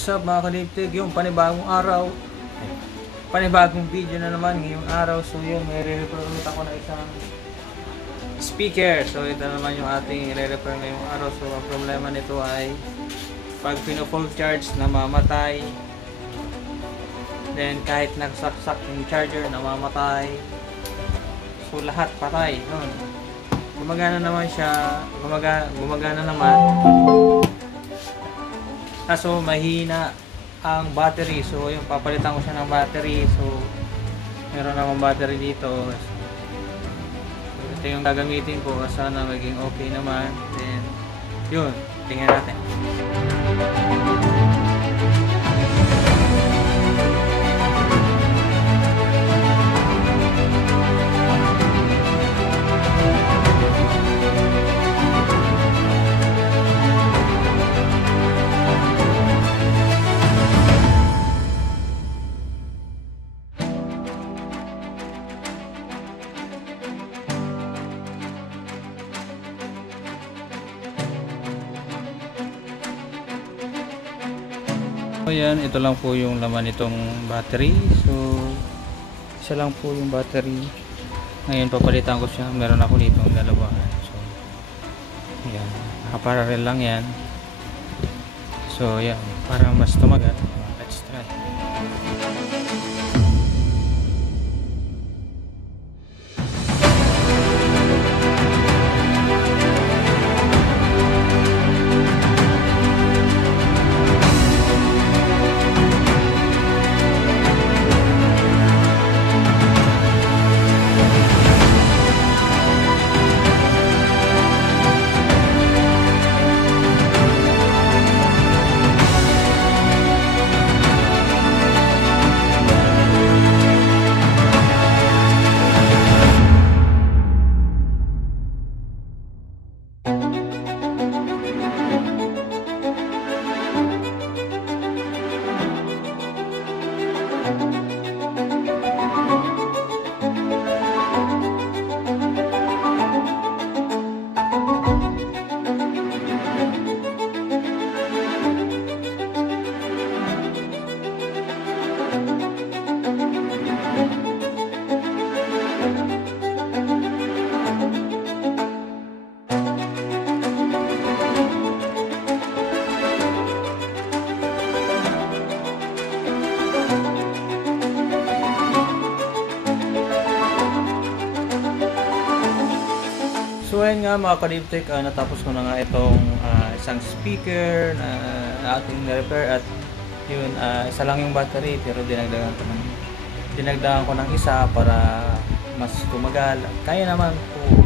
what's up mga kaliptig? Yung panibagong araw, panibagong video na naman ngayong araw. So yun, may re-repair ulit ako na isang speaker. So ito naman yung ating re-repair ngayong araw. So ang problema nito ay pag pino-full charge, namamatay. Then kahit nagsaksak yung charger, namamatay. So lahat patay. Yun. Gumagana naman siya, gumagana naman. Kaso mahina ang battery. So yung papalitan ko siya ng battery. So meron akong battery dito. So, ito yung gagamitin ko. Sana maging okay naman. Then yun, tingnan natin. So yan, ito lang po yung laman nitong battery. So isa lang po yung battery. Ngayon papalitan ko siya. Meron ako nitong dalawa. So yan, nakaparallel lang yan. So yan, para mas tumagal. Let's try. So ayun nga mga kaliptik, natapos ko na nga itong isang speaker na ating repair. At yun, isa lang yung battery pero dinagdagan ko ng isa para mas tumagal. Kaya naman po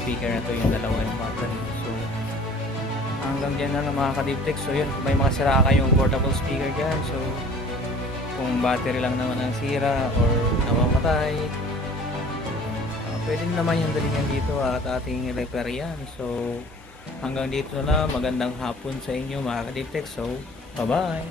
speaker na to yung dalawa yung battery. So hanggang dyan na lang mga kaliptik. So yun, may mga sira kayong portable speaker dyan. So kung battery lang naman ang sira or namamatay, pwede naman yung dalingan dito at ating repair yan. So hanggang dito na, magandang hapon sa inyo mga kaliptik. So bye bye.